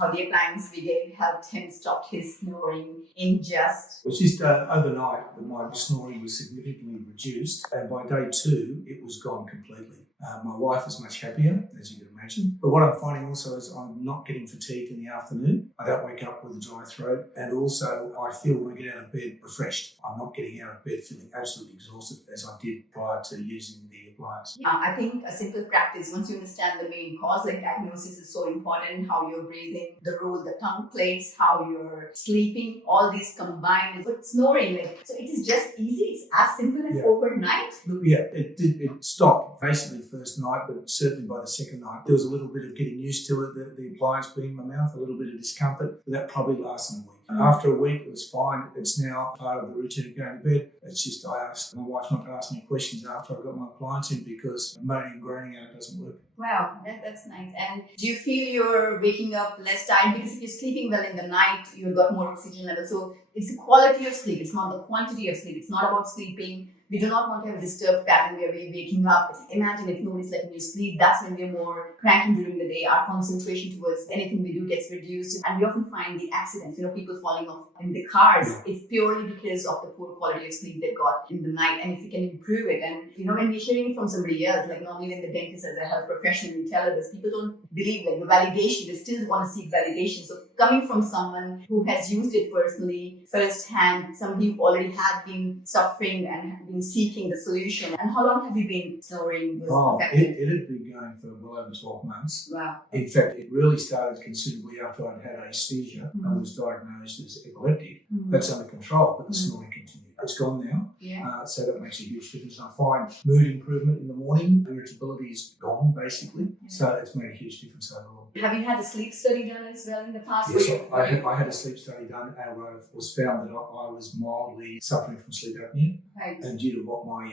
how the appliance we gave helped him stop his snoring in just... It was just overnight that my snoring was significantly reduced, and by day 2, it was gone completely. My wife is much happier, as you can imagine. But what I'm finding also is I'm not getting fatigued in the afternoon. I don't wake up with a dry throat. And also I feel when I get out of bed refreshed. I'm not getting out of bed feeling absolutely exhausted as I did prior to using the appliance. Yeah, I think a simple practice, once you understand the main cause, like diagnosis is so important, how you're breathing, the role the tongue plays, how you're sleeping, all these combined. But snoring, so it is just easy. It's as simple as overnight. Yeah, it stopped basically first night, but certainly by the second night, there was a little bit of getting used to it, the appliance being in my mouth, a little bit of discomfort, but that probably lasted a week. After a week, it was fine. It's now part of the routine of going to bed. It's just I asked my wife not to ask me questions after I got my appliance in because moaning and groaning out doesn't work. Wow, that's nice. And do you feel you're waking up less tired? Because if you're sleeping well in the night, you've got more oxygen level. So it's the quality of sleep. It's not the quantity of sleep. It's not about sleeping. We do not want to have a disturbed pattern where we're waking up. Imagine if nobody's letting you sleep. That's when we're more cranky during the day. Our concentration towards anything we do gets reduced. And we often find the accidents, people falling off in the cars. It's purely because of the poor quality of sleep they got in the night. And if we can improve it, and when we're hearing it from somebody else, like normally when the dentist as a health professional, we tell others, people don't believe the validation. They still want to seek validation. So coming from someone who has used it personally, firsthand, somebody who already had been suffering and been seeking the solution. And how long have you been snoring? It had been going for well over 12 months. Wow. In fact, it really started considerably after I'd had a seizure and was diagnosed as epileptic. That's under control, but the snoring continued. It's gone now, so that makes a huge difference. And I find mood improvement in the morning, irritability is gone basically, so it's made a huge difference overall. Have you had a sleep study done as well in the past? Yes, I had a sleep study done, and it was found that I was mildly suffering from sleep apnea, and due to what my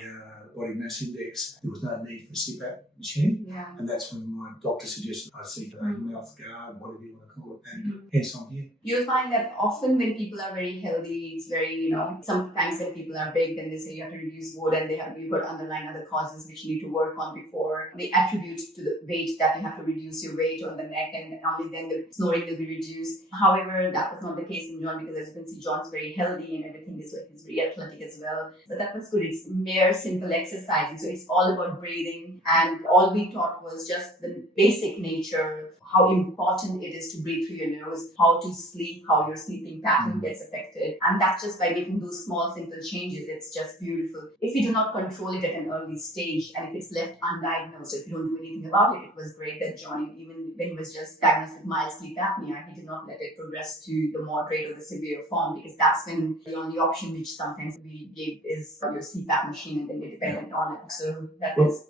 body mass index, there was no need for a CPAP machine, and that's when my doctor suggested I seek a mouth guard, whatever you want to call it, and hence I'm here. You'll find that often when people are very healthy, it's very, sometimes when people are big, then they say you have to reduce weight, and you've got underlying other causes which you need to work on before they attribute to the weight that you have to reduce your weight on the neck, and only then the snoring will be reduced. However, that was not the case in John, because as you can see, John's very healthy and everything is he's very athletic as well. So that was good. It's mere simple exercises. So it's all about breathing, and all we taught was just the basic nature, how important it is to breathe through your nose, how to sleep, how your sleeping pattern gets affected. And that's just by making those small, simple changes. It's just beautiful. If you do not control it at an early stage, and if it's left undiagnosed, if you don't do anything about it was great that Johnny, even when he was just diagnosed with mild sleep apnea, he did not let it progress to the moderate or the severe form, because that's when the only option which sometimes we give is your CPAP machine, and then you're dependent on it. So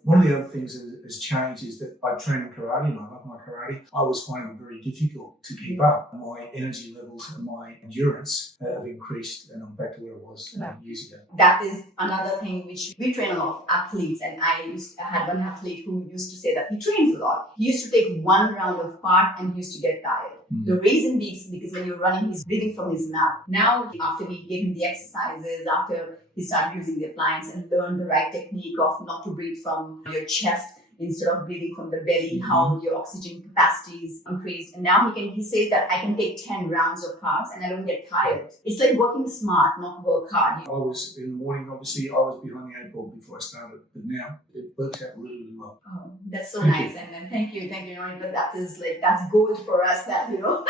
one of the other things that has changed is that I train in karate, and I love my karate. I was finding it very difficult to keep up. My energy levels and my endurance have increased, and I'm back to where I was years ago. That is another thing which we train a lot of athletes, and I had one athlete who used to say that he trains a lot. He used to take one round of part and he used to get tired. The reason being because when you're running, he's breathing from his mouth. Now, after we gave him the exercises, after he started using the appliance and learned the right technique of not to breathe from your chest, instead of breathing from the belly, how your oxygen capacity is increased. And now he says that I can take 10 rounds of carbs and I don't get tired. It's like working smart, not work hard. I was in the morning, obviously, I was behind the 8 ball before I started, but now it works out really, really well. Oh, that's so nice. And thank you, Nori. But that's gold for us that, I don't know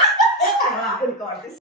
how to record this.